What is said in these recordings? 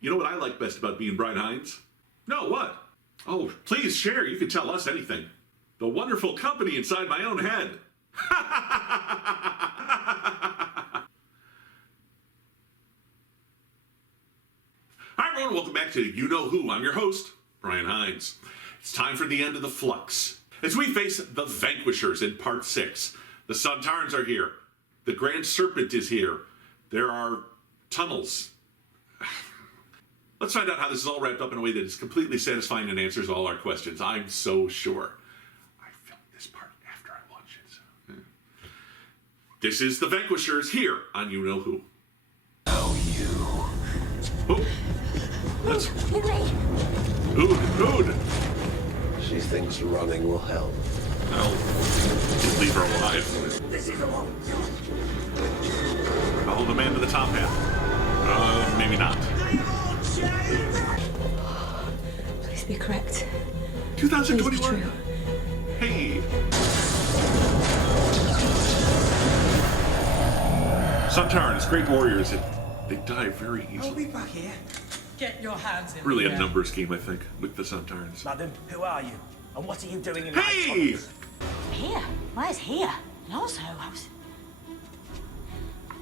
You know what I like best about being Brian Heinz? No, what? Oh, please share. You can tell us anything. The wonderful company inside my own head. Hi, everyone. Welcome back to You Know Who. I'm your host, Brian Heinz. It's time for the end of the Flux. As we face the Vanquishers in Part 6, the Sontarans are here. The Grand Serpent is here. There are tunnels. Let's find out how this is all wrapped up in a way that is completely satisfying and answers all our questions. I'm so sure. I filmed this part after I watched it. So. This is the Vanquishers here on You Know Who. Oh, you. Oh. That's... Ood. She thinks running will help. No. Leave her alive. This is the one. Follow the man to the top hat. Maybe not. Please be correct. 2021. Please be true. Hey. Sontarans, great warriors, and they die very I'll easily. be back here. Get your hands in Really the a air. numbers game, I think, with the Sontarans. Madam, who are you? And what are you doing in Hey! Here? Where's here? And also, I was...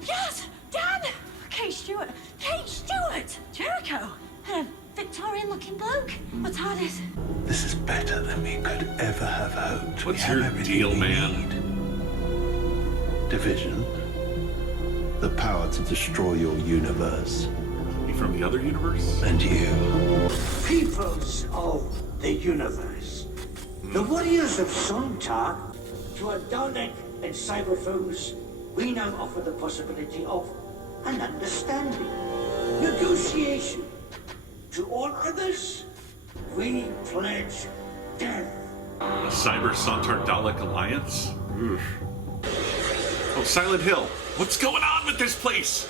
Yes! Dan! Kate Stewart! Kate Stewart! Jericho! And a Victorian-looking bloke. What's hardest? This is better than we could ever have hoped. What's We have your everything deal, we man? need. Division. The power to destroy your universe. You from the other universe? And you. Peoples of the universe. The warriors of Sontar, to a Dalek and Cyberfoes, we now offer the possibility of an understanding, negotiation. To all others, we pledge death. A Cyber Sontar Dalek Alliance? Oof. Oh, Silent Hill. What's going on with this place?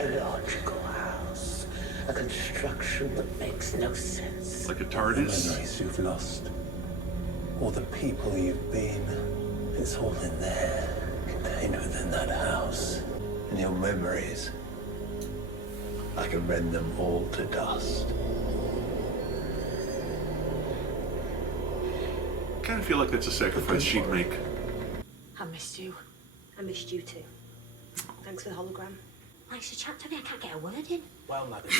A logical house. A construction that makes no sense. Like a The TARDIS? memories you've lost. Or the people you've been. It's all in there. Contained within that house. And your memories. I can rend them all to dust. Kind of feel like that's a sacrifice she'd make. I missed you. I missed you too. Thanks for the hologram. Nice to chat to me. I can't get a word in. Well, madam,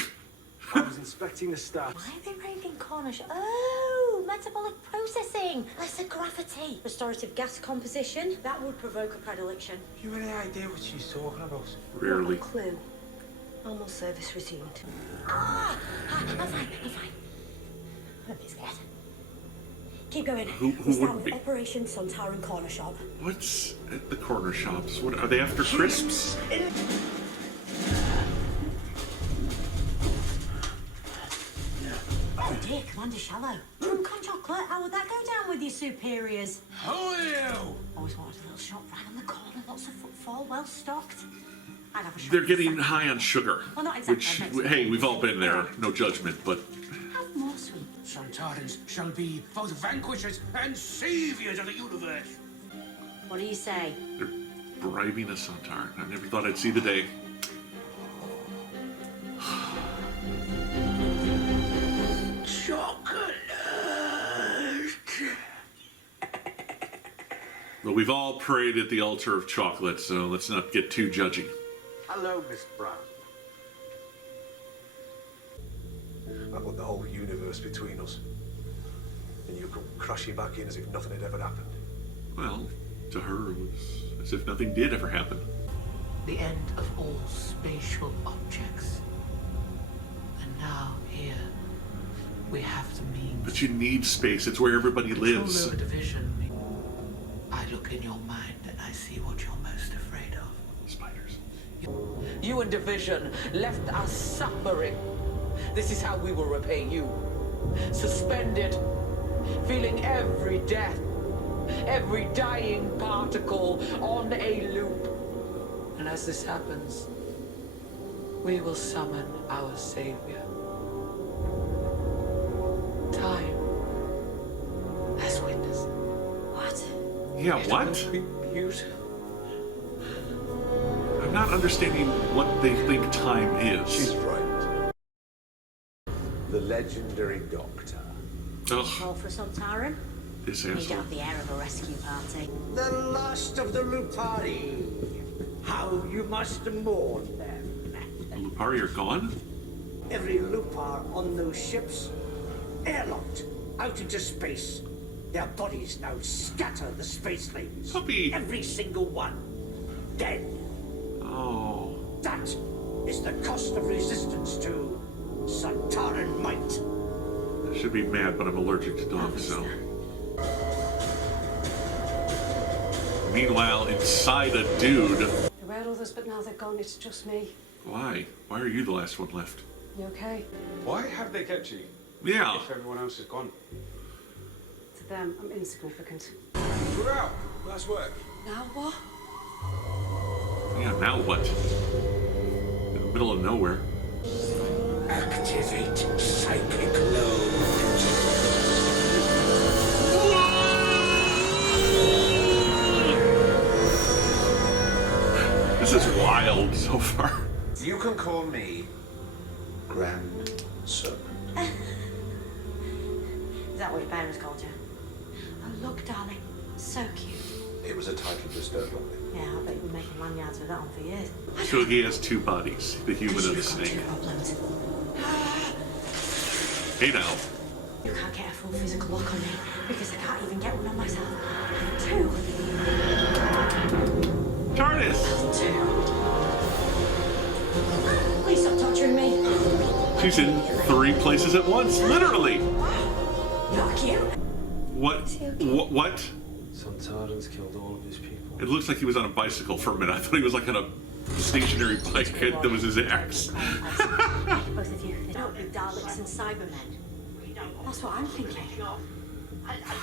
I was inspecting the staff. Why are they raiding Cornish? Oh, metabolic processing. Lithography. Restorative gas composition. That would provoke a predilection. You have any idea what she's talking about? Rarely. No clue. Normal service resumed. I'm fine. I'm a bit scared. Keep going. Who we start wouldn't with be? Operation Sontaran Corner Shop. What's at the corner shops? What are they after crisps? Oh dear, Commander Shallow. Drunk on chocolate? How would that go down with your superiors? Who are you? Always wanted a little shop right on the corner. Lots of footfall, well stocked. I'd have a shop. They're in getting second. high on sugar. Well, not exactly. Which, Mexican. hey, we've all been there. No judgment, but Have more sweet. Sontarans shall be both vanquishers and saviors of the universe. What do you say? they're bribing a Sontaran. I never thought I'd see the day. Well, we've all prayed at the altar of chocolate, so let's not get too judgy. Hello, Miss Brown. I put the whole universe between us. And you come crashing back in as if nothing had ever happened. Well, to her, it was as if nothing did ever happen. The end of all spatial objects. And now, here, we have the means. But you need space. It's where everybody lives. Control over division. I look in your mind and I see what you're most afraid of. Spiders. You and Division left us suffering. This is how we will repay you. Suspended, feeling every death, every dying particle on a loop. And as this happens, we will summon our savior. Time as witness. What? Yeah, what? It will be beautiful. I'm not understanding what they think time is. She's right. legendary doctor. Ugh, Call for a Sontaran? this You don't asshole. have the air of a rescue party. The last of the Lupari. How you must mourn them. Lupari are gone? Every Lupar on those ships, airlocked out into space. Their bodies now scatter the space lanes. Puppy. Every single one. Dead. Oh. That is the cost of resistance to Sontaran might. I should be mad, but I'm allergic to dogs, so. Meanwhile, inside a dude. There were others, but now they're gone. It's just me. Why? Why are you the last one left? You okay? Why have they kept you? Yeah. If everyone else is gone. To them, I'm insignificant. We're out. Nice work. Now what? Yeah, now what? In the middle of nowhere. Activate psychic load. This is wild so far. You can call me Grand Serpent. Is that what your parents called you? Oh, look, darling. So cute. It was a title bestowed on me. Yeah, I bet you've been making lanyards with that on for years. So he has two bodies, the human and the You've got two snake. problems. Hey now. You can't get a full physical lock on me because I can't even get one on myself. Two. TARDIS! Please stop torturing me. She's in 3 places at once, literally. Not cute. What? What? Sontaran's killed all of his people. It looks like he was on a bicycle for a minute. I thought he was like on a stationary bike that was his axe. Both of you. They don't be Daleks and Cybermen. That's what I'm thinking.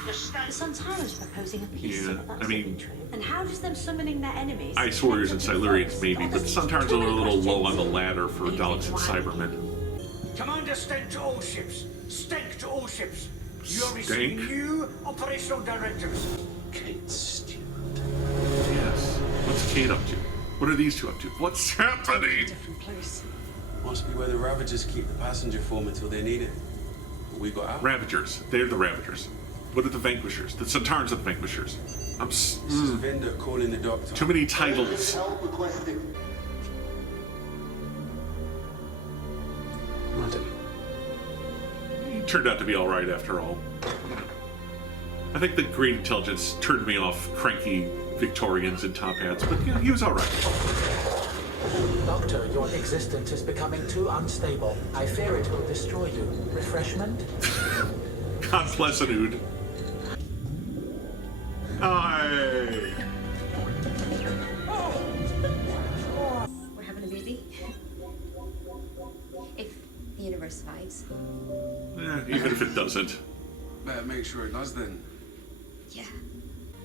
The Sontaran's proposing a peace Yeah, summit, that's I mean- something true. And how does them summoning their enemies... Ice Warriors and Silurians maybe, but Sontarans are a little low on the ladder for Are you Daleks and thinking why? Cybermen. Commander Stenk to all ships. Stenk to all ships. You're Stenk? receiving new operational directives. Kate Stewart. Yes. What's Kate up to? What are these two up to? What's happening? Different place. Must be where the Ravishers keep the passenger form until they need it. But we got out. Ravagers. They're the Ravagers. What are the Vanquishers? The Sontarans are the Vanquishers. This is Vendor calling the doctor. Too many titles. Madam. He turned out to be all right after all. I think the great intelligence turned me off cranky Victorians in top hats, but you know, he was all right. Doctor, your existence is becoming too unstable. I fear it will destroy you. Refreshment? God bless an ood. Aye. We're having a baby. If the universe survives. Even if it doesn't. Better make sure it does then. Yeah.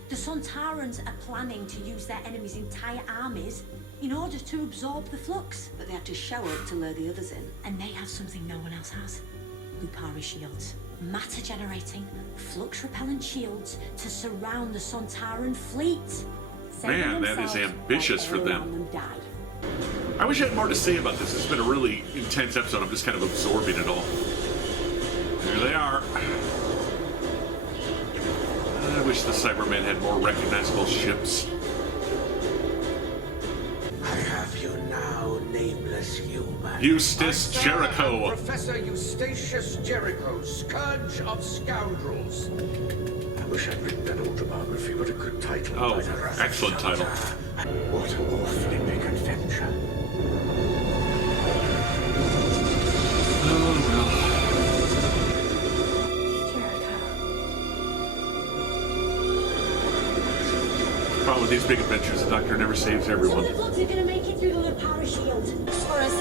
The Sontarans are planning to use their enemies' entire armies in order to absorb the Flux. But they have to show up to lure the others in. And they have something no one else has. Lupari shields. Matter-generating, flux-repellent shields to surround the Sontaran fleet. Saving Man, that is themselves ambitious while for all them. around die. I wish I had more to say about this. It's been a really intense episode. I'm just kind of absorbing it all. Here they are. I wish the Cybermen had more recognizable ships. I have you now, nameless human. Eustace Jericho. Professor Eustachius Jericho, scourge of scoundrels. I wish I'd written that autobiography. What a good title. Oh, by the Ravishers. excellent title. What an awfully big adventure. Oh, well. Problem with these big adventures, the Doctor never saves Some everyone. of the Flux are going to make it through the Lupari shield. For us.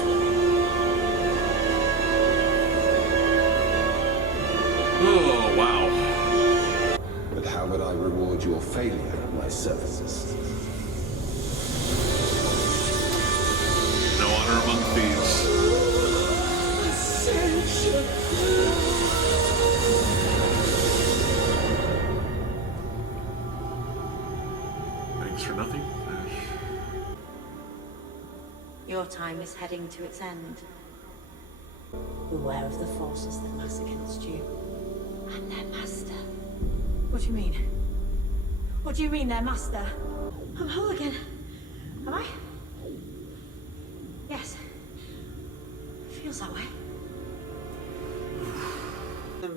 Oh, wow. But how would I reward your failure of my services? No honor among thieves. Thanks for nothing. Your time is heading to its end. Beware of the forces that mass against you. And their master. What do you mean? What do you mean, their master? I'm whole again. Am I? Yes. Feels that way.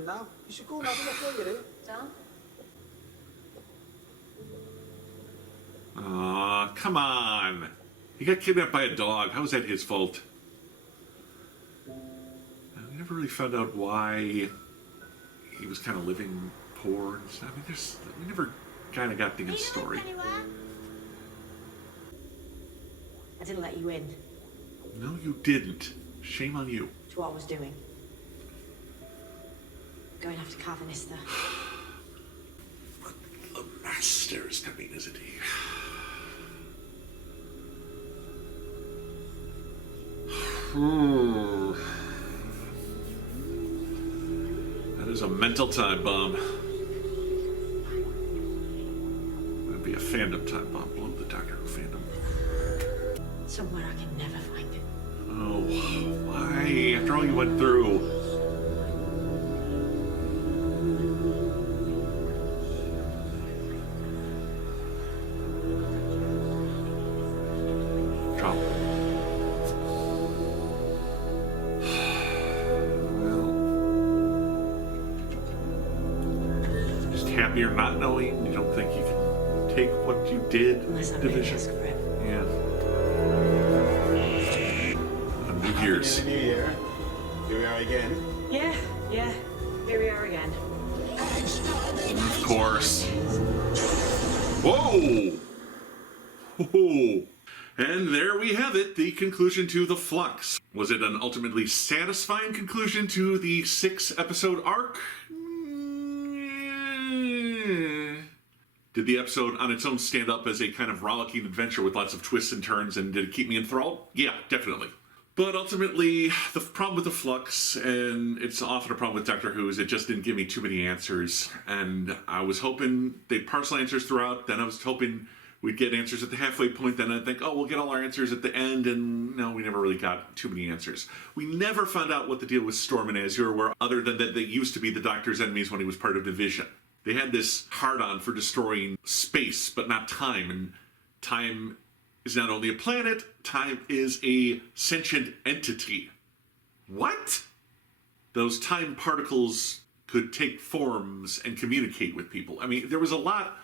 Now, you should go and have a look, will you? Don't. Aw, come on. He got kidnapped by a dog. How is that his fault? We never really found out why he was kind of living poor and stuff. I mean, we never kind of got the good story. I didn't let you in No, you didn't. Shame on you. to what I was doing. Going after Carvanista. But the master is coming, isn't he? That is a mental time bomb. That'd be a fandom time bomb. Blow the Doctor Who fandom. Somewhere I can never find it. Oh, why? After all you went through. Drop. Well, just happier not knowing. You don't think you can take what you did? Unless I really Division. ask for it. Yeah. New Year's. New Year. Here we are again. Yeah. Here we are again. Of course. Whoa! Whoa! And there we have it, the conclusion to The Flux. Was it an ultimately satisfying conclusion to the 6-episode arc? Did the episode on its own stand up as a kind of rollicking adventure with lots of twists and turns, and did it keep me enthralled? Yeah, definitely. But ultimately, the problem with The Flux, and it's often a problem with Doctor Who, is it just didn't give me too many answers. And I was hoping they'd parcel answers throughout, then I was hoping we'd get answers at the halfway point, then I'd think, oh, we'll get all our answers at the end, and no, we never really got too many answers. We never found out what the deal with Storm and Azure were, other than that they used to be the Doctor's enemies when he was part of Division. They had this hard-on for destroying space, but not time, and time is not only a planet, time is a sentient entity. What? Those time particles could take forms and communicate with people. I mean, there was a lot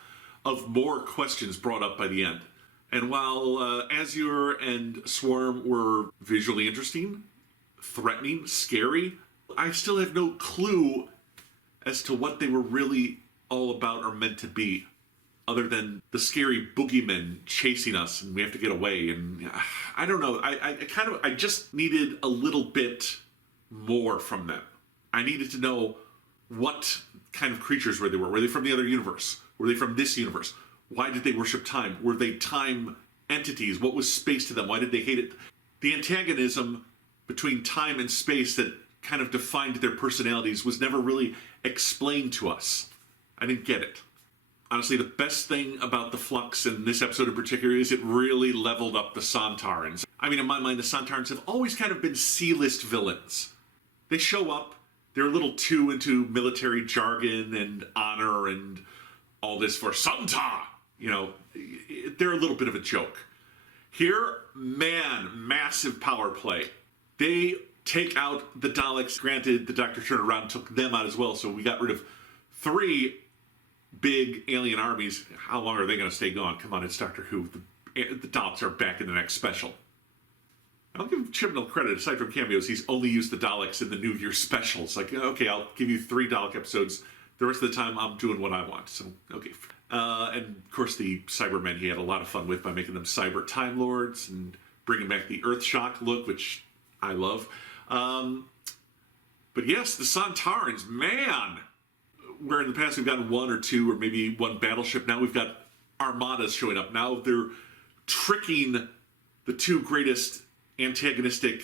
of more questions brought up by the end. And while Azure and Swarm were visually interesting, threatening, scary, I still have no clue as to what they were really all about or meant to be, other than the scary boogeymen chasing us and we have to get away. And I don't know, I just needed a little bit more from them. I needed to know what kind of creatures were they. Were they from the other universe? Were they from this universe? Why did they worship time? Were they time entities? What was space to them? Why did they hate it? The antagonism between time and space that kind of defined their personalities was never really explained to us. I didn't get it. Honestly, the best thing about The Flux in this episode in particular is it really leveled up the Sontarans. I mean, in my mind, the Sontarans have always kind of been C-list villains. They show up, they're a little too into military jargon and honor and all this for Santa. You know, they're a little bit of a joke. Here, man, massive power play. They take out the Daleks. Granted, the Doctor turned around and took them out as well, so we got rid of 3 big alien armies. How long are they going to stay gone? Come on, it's Doctor Who. The Daleks are back in the next special. I'll give Chibnall credit. Aside from cameos, he's only used the Daleks in the New Year specials. Like, okay, I'll give you 3 Dalek episodes. The rest of the time, I'm doing what I want. So, okay. And, of course, the Cybermen he had a lot of fun with by making them Cyber Time Lords and bringing back the Earthshock look, which I love. But yes, the Sontarans, man! Where in the past we've gotten 1 or 2 or maybe 1 battleship, now we've got armadas showing up. Now they're tricking the 2 greatest antagonistic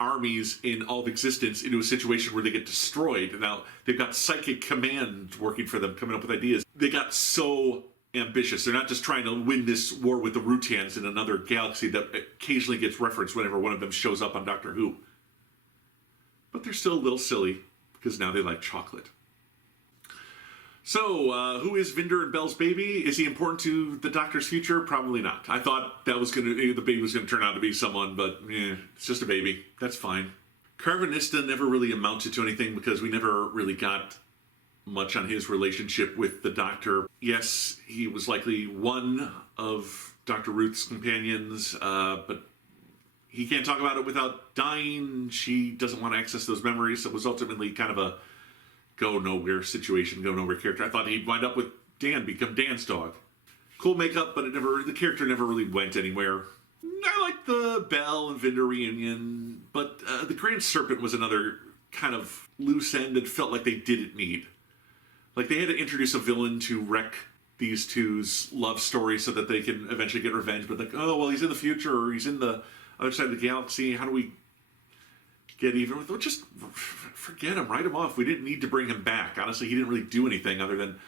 armies in all of existence into a situation where they get destroyed. And now they've got Psychic Command working for them, coming up with ideas. They got so ambitious. They're not just trying to win this war with the Rutans in another galaxy that occasionally gets referenced whenever one of them shows up on Doctor Who. but they're still a little silly because now they like chocolate. So, who is Vinder and Belle's baby? Is he important to the Doctor's future? Probably not. I thought that was the baby was gonna turn out to be someone, but it's just a baby. That's fine. Carvanista never really amounted to anything because we never really got much on his relationship with the Doctor. Yes, he was likely one of Dr. Ruth's companions, but he can't talk about it without dying. She doesn't want to access those memories. So it was ultimately kind of a go nowhere situation, go nowhere character. I thought he'd wind up with Dan, become Dan's dog. Cool makeup, but the character never really went anywhere. I like the Belle and Vinder reunion, but the Grand Serpent was another kind of loose end that felt like they didn't need. Like they had to introduce a villain to wreck these two's love story so that they can eventually get revenge, but like, oh, well, he's in the future or he's in the other side of the galaxy. How do we get even with him? Just forget him, write him off. We didn't need to bring him back. Honestly, he didn't really do anything other than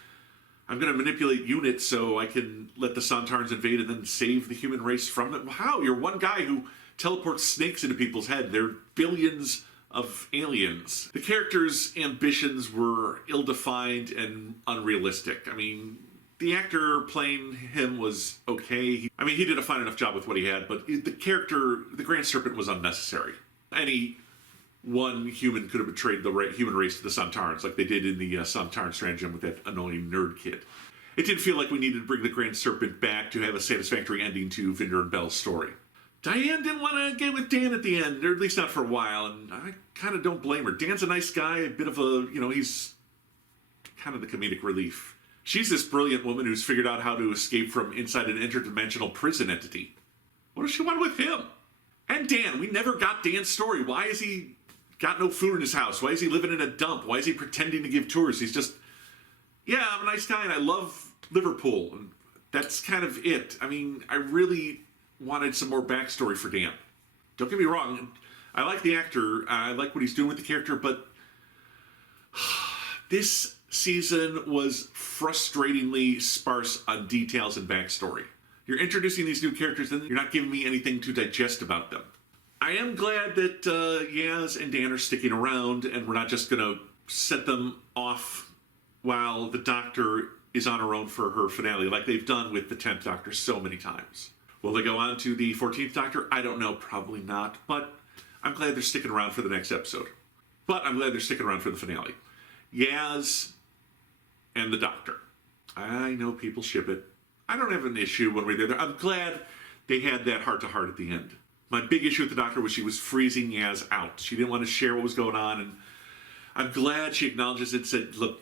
I'm going to manipulate units so I can let the Sontarans invade and then save the human race from them. How? You're one guy who teleports snakes into people's head. There are billions of aliens. The character's ambitions were ill-defined and unrealistic. I mean, the actor playing him was okay. He did a fine enough job with what he had, but the character, the Grand Serpent, was unnecessary. Any one human could have betrayed the human race to the Sontarans, like they did in the Sontaran stratagem with that annoying nerd kid. It didn't feel like we needed to bring the Grand Serpent back to have a satisfactory ending to Vinder and Belle's story. Diane didn't want to get with Dan at the end, or at least not for a while, and I kind of don't blame her. Dan's a nice guy, a bit of a, he's kind of the comedic relief. She's this brilliant woman who's figured out how to escape from inside an interdimensional prison entity. What does she want with him? And Dan, we never got Dan's story. Why is he got no food in his house? Why is he living in a dump? Why is he pretending to give tours? He's just, yeah, I'm a nice guy and I love Liverpool. And that's kind of it. I really wanted some more backstory for Dan. Don't get me wrong. I like the actor. I like what he's doing with the character, but this season was frustratingly sparse on details and backstory. You're introducing these new characters and you're not giving me anything to digest about them. I am glad that Yaz and Dan are sticking around and we're not just going to set them off while the Doctor is on her own for her finale, like they've done with the 10th Doctor so many times. Will they go on to the 14th Doctor? I don't know, probably not, but I'm glad they're sticking around for the next episode. But I'm glad they're sticking around for the finale. Yaz and the Doctor. I know people ship it. I don't have an issue when we're there. I'm glad they had that heart-to-heart at the end. My big issue with the Doctor was she was freezing Yaz out. She didn't want to share what was going on, and I'm glad she acknowledges it and said, look,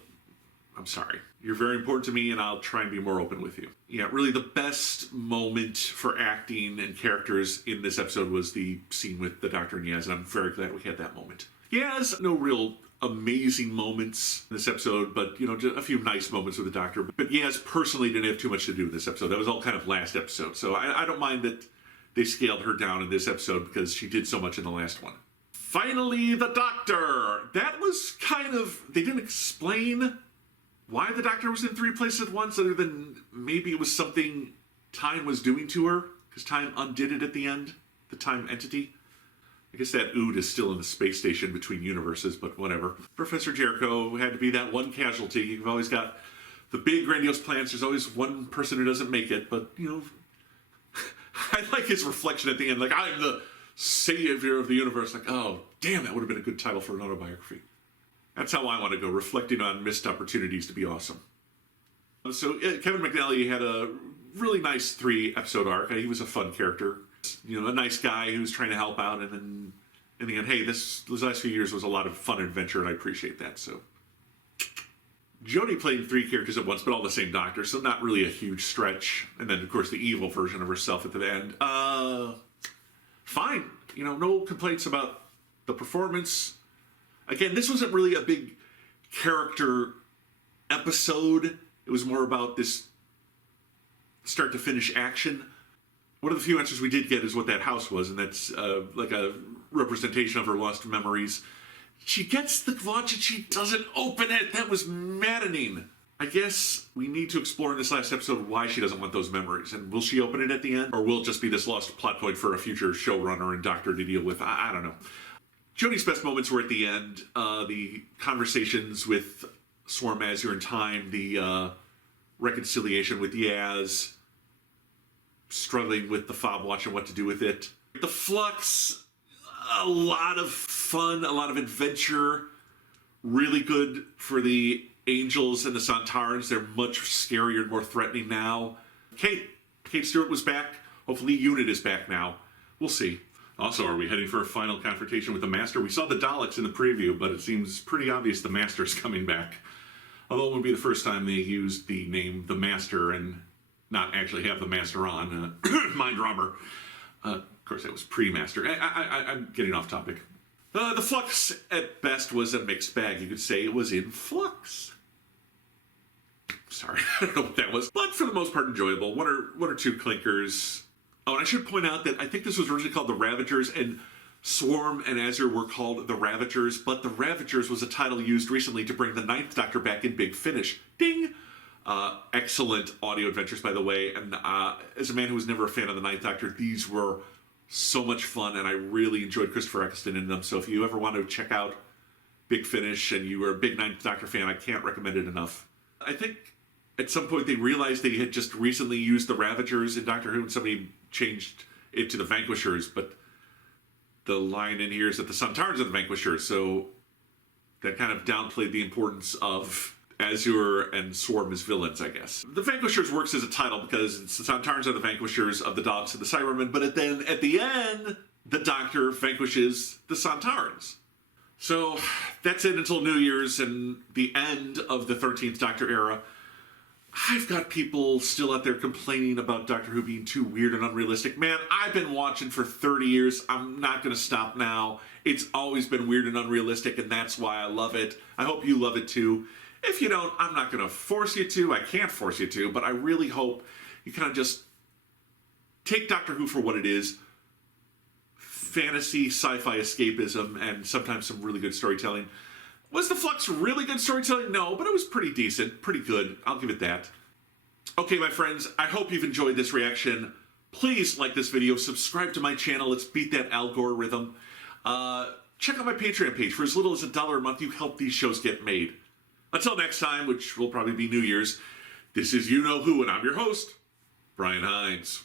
I'm sorry. You're very important to me, and I'll try and be more open with you. Yeah, really the best moment for acting and characters in this episode was the scene with the Doctor and Yaz, and I'm very glad we had that moment. Yaz, no real amazing moments in this episode, but, just a few nice moments with the Doctor. But Yaz personally didn't have too much to do with this episode. That was all kind of last episode. So I don't mind that they scaled her down in this episode because she did so much in the last one. Finally, the Doctor! That was kind of... They didn't explain why the Doctor was in three places at once, other than maybe it was something time was doing to her, because time undid it at the end, the time entity. I guess that Ood is still in the space station between universes, but whatever. Professor Jericho had to be that one casualty. You've always got the big grandiose plans. There's always one person who doesn't make it, but, I like his reflection at the end, like, I'm the savior of the universe. Like, oh, damn, that would have been a good title for an autobiography. That's how I want to go, reflecting on missed opportunities to be awesome. So Kevin McNally had a really nice 3-episode arc. He was a fun character. A nice guy who's trying to help out, and then in the end, hey, these last few years was a lot of fun and adventure, and I appreciate that. So Jodie playing 3 characters at once, but all the same Doctor, so not really a huge stretch. And then, of course, the evil version of herself at the end. Fine. No complaints about the performance. Again, this wasn't really a big character episode. It was more about this start-to-finish action. One of the few answers we did get is what that house was, and that's like a representation of her lost memories. She gets the watch and she doesn't open it. That was maddening. I guess we need to explore in this last episode why she doesn't want those memories. And will she open it at the end? Or will it just be this lost plot point for a future showrunner and Doctor to deal with? I don't know. Jodie's best moments were at the end. The conversations with Swarm, Azure, and Time, the reconciliation with Yaz, struggling with the fob watch and what to do with it. The Flux, a lot of fun, a lot of adventure, really good for the Angels and the Santarans. They're much scarier and more threatening now. Kate Stewart was back. Hopefully Unit is back now. We'll see. Also, are we heading for a final confrontation with the Master? We saw the Daleks in the preview, but it seems pretty obvious the Master's coming back. Although it would be the first time they used the name The Master and not actually have the Master on. Mind Robber. Of course, that was pre-Master. I'm getting off topic. The Flux, at best, was a mixed bag. You could say it was in flux. Sorry, I don't know what that was. But for the most part, enjoyable. One or two clinkers. Oh, and I should point out that I think this was originally called the Ravishers, and Swarm and Azure were called the Ravishers, but the Ravishers was a title used recently to bring the Ninth Doctor back in Big Finish. Ding! Excellent audio adventures, by the way, and as a man who was never a fan of the Ninth Doctor, these were so much fun, and I really enjoyed Christopher Eccleston in them, so if you ever want to check out Big Finish and you were a big Ninth Doctor fan, I can't recommend it enough. I think at some point they realized they had just recently used the Ravagers in Doctor Who, and somebody changed it to the Vanquishers, but the line in here is that the Santarans are the Vanquishers, so that kind of downplayed the importance of Azure and Swarm as villains, I guess. The Vanquishers works as a title because the Santarans are the Vanquishers of the Daleks and the Cybermen, but then at the end, the Doctor vanquishes the Santarans. So that's it until New Year's and the end of the 13th Doctor era. I've got people still out there complaining about Doctor Who being too weird and unrealistic. Man, I've been watching for 30 years. I'm not going to stop now. It's always been weird and unrealistic, and that's why I love it. I hope you love it too. If you don't, I'm not going to force you to. I can't force you to, but I really hope you kind of just take Doctor Who for what it is. Fantasy, sci-fi escapism, and sometimes some really good storytelling. Was the Flux really good storytelling? No, but it was pretty decent, pretty good. I'll give it that. Okay, my friends, I hope you've enjoyed this reaction. Please like this video, subscribe to my channel. Let's beat that algorithm. Check out my Patreon page. For as little as $1 a month, you help these shows get made. Until next time, which will probably be New Year's, this is You Know Who, and I'm your host, Brian Heinz.